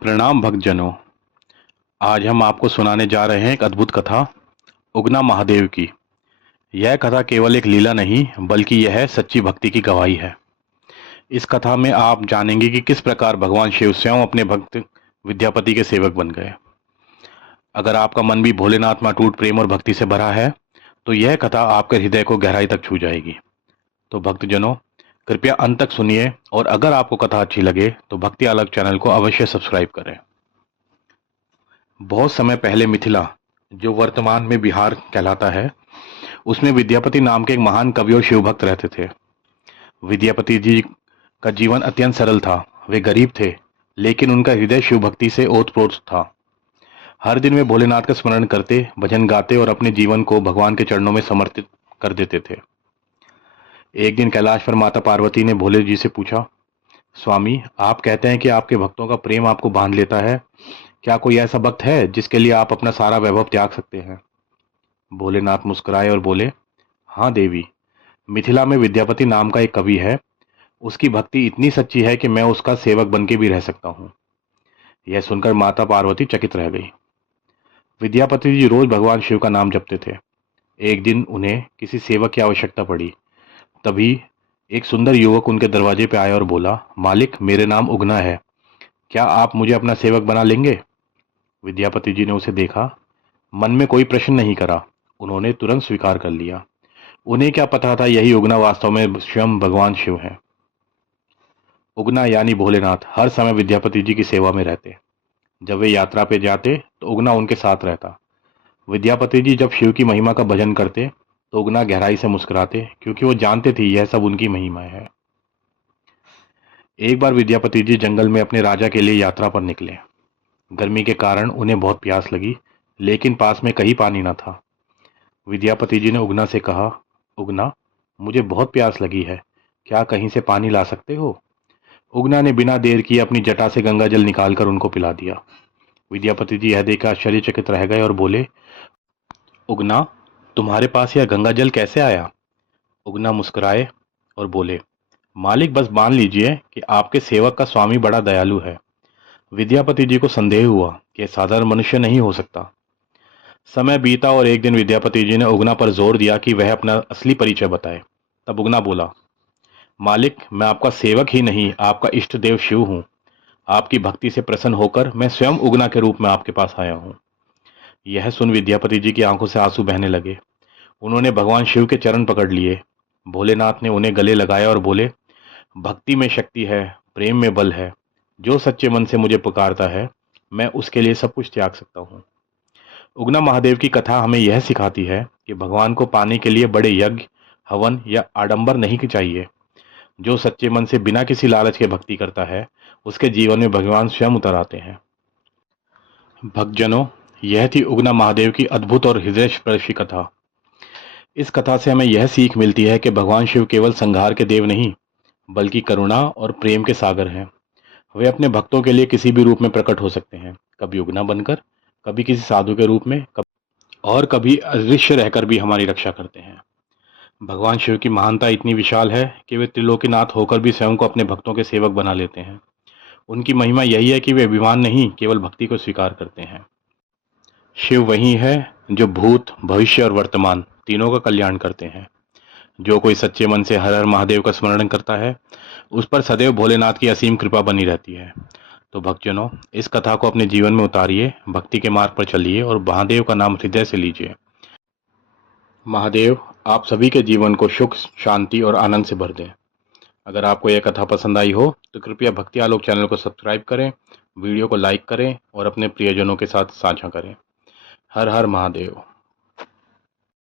प्रणाम भक्तजनों। आज हम आपको सुनाने जा रहे हैं एक अद्भुत कथा उगना महादेव की। यह कथा केवल एक लीला नहीं बल्कि यह सच्ची भक्ति की गवाही है। इस कथा में आप जानेंगे कि किस प्रकार भगवान शिव स्वयं अपने भक्त विद्यापति के सेवक बन गए। अगर आपका मन भी भोलेनाथ में अटूट प्रेम और भक्ति से भरा है तो यह कथा आपके हृदय को गहराई तक छू जाएगी। तो भक्तजनों, कृपया अंत तक सुनिए और अगर आपको कथा अच्छी लगे तो भक्ति आलोक चैनल को अवश्य सब्सक्राइब करें। बहुत समय पहले मिथिला, जो वर्तमान में बिहार कहलाता है, उसमें विद्यापति नाम के एक महान कवि और शिव भक्त रहते थे। विद्यापति जी का जीवन अत्यंत सरल था। वे गरीब थे, लेकिन उनका हृदय शिव भक्ति से ओतप्रोत था। हर दिन वे भोलेनाथ का स्मरण करते, भजन गाते और अपने जीवन को भगवान के चरणों में समर्पित कर देते थे। एक दिन कैलाश पर माता पार्वती ने भोले जी से पूछा, स्वामी, आप कहते हैं कि आपके भक्तों का प्रेम आपको बांध लेता है। क्या कोई ऐसा भक्त है जिसके लिए आप अपना सारा वैभव त्याग सकते हैं? भोलेनाथ मुस्कुराए और बोले, हाँ देवी, मिथिला में विद्यापति नाम का एक कवि है। उसकी भक्ति इतनी सच्ची है कि मैं उसका सेवक बन के भी रह सकता हूँ। यह सुनकर माता पार्वती चकित रह गई। विद्यापति जी रोज भगवान शिव का नाम जपते थे। एक दिन उन्हें किसी सेवक की आवश्यकता पड़ी। तभी एक सुंदर युवक उनके दरवाजे पर आया और बोला, मालिक, मेरे नाम उगना है। क्या आप मुझे अपना सेवक बना लेंगे? विद्यापति जी ने उसे देखा, मन में कोई प्रश्न नहीं करा। उन्होंने तुरंत स्वीकार कर लिया। उन्हें क्या पता था यही उगना वास्तव में स्वयं भगवान शिव हैं। उगना यानी भोलेनाथ हर समय विद्यापति जी की सेवा में रहते। जब वे यात्रा पे जाते तो उगना उनके साथ रहता। विद्यापति जी जब शिव की महिमा का भजन करते तो उगना गहराई से मुस्कुराते, क्योंकि वो जानते थे यह सब उनकी महिमा है। एक बार विद्यापति जी जंगल में अपने राजा के लिए यात्रा पर निकले। गर्मी के कारण उन्हें बहुत प्यास लगी, लेकिन पास में कहीं पानी न था। विद्यापति जी ने उगना से कहा, उगना, मुझे बहुत प्यास लगी है, क्या कहीं से पानी ला सकते हो? उगना ने बिना देर किए अपनी जटा से गंगा जल निकालकर उनको पिला दिया। विद्यापति जी यह देखकर आश्चर्यचकित रह गए और बोले, उगना, तुम्हारे पास यह गंगा जल कैसे आया? उगना मुस्कुराए और बोले, मालिक, बस मान लीजिए कि आपके सेवक का स्वामी बड़ा दयालु है। विद्यापति जी को संदेह हुआ कि यह साधारण मनुष्य नहीं हो सकता। समय बीता और एक दिन विद्यापति जी ने उगना पर जोर दिया कि वह अपना असली परिचय बताए। तब उगना बोला, मालिक, मैं आपका सेवक ही नहीं, आपका इष्ट देव शिव हूँ। आपकी भक्ति से प्रसन्न होकर मैं स्वयं उगना के रूप में आपके पास आया हूँ। यह सुन विद्यापति जी की आंखों से आंसू बहने लगे। उन्होंने भगवान शिव के चरण पकड़ लिए। भोलेनाथ ने उन्हें गले लगाया और बोले, भक्ति में शक्ति है, प्रेम में बल है। जो सच्चे मन से मुझे पुकारता है, मैं उसके लिए सब कुछ त्याग सकता हूँ। उगना महादेव की कथा हमें यह सिखाती है कि भगवान को पाने के लिए बड़े यज्ञ, हवन या आडंबर नहीं चाहिए। जो सच्चे मन से बिना किसी लालच के भक्ति करता है, उसके जीवन में भगवान स्वयं उतर आते हैं। भक्तजनों, यह थी उगना महादेव की अद्भुत और हृदय स्पर्शी कथा। इस कथा से हमें यह सीख मिलती है कि भगवान शिव केवल संहार के देव नहीं, बल्कि करुणा और प्रेम के सागर हैं। वे अपने भक्तों के लिए किसी भी रूप में प्रकट हो सकते हैं, कभी उगना बनकर, कभी किसी साधु के रूप में, और कभी अदृश्य रहकर भी हमारी रक्षा करते हैं। भगवान शिव की महानता इतनी विशाल है कि वे त्रिलोकीनाथ होकर भी स्वयं को अपने भक्तों के सेवक बना लेते हैं। उनकी महिमा यही है कि वे अभिमान नहीं, केवल भक्ति को स्वीकार करते हैं। शिव वही है जो भूत, भविष्य और वर्तमान तीनों का कल्याण करते हैं। जो कोई सच्चे मन से हर हर महादेव का स्मरण करता है, उस पर सदैव भोलेनाथ की असीम कृपा बनी रहती है। तो भक्तजनों, इस कथा को अपने जीवन में उतारिए, भक्ति के मार्ग पर चलिए और महादेव का नाम हृदय से लीजिए। महादेव आप सभी के जीवन को सुख, शांति और आनंद से भर दें। अगर आपको यह कथा पसंद आई हो तो कृपया भक्ति आलोक चैनल को सब्सक्राइब करें, वीडियो को लाइक करें और अपने प्रियजनों के साथ साझा करें। हर हर महादेव।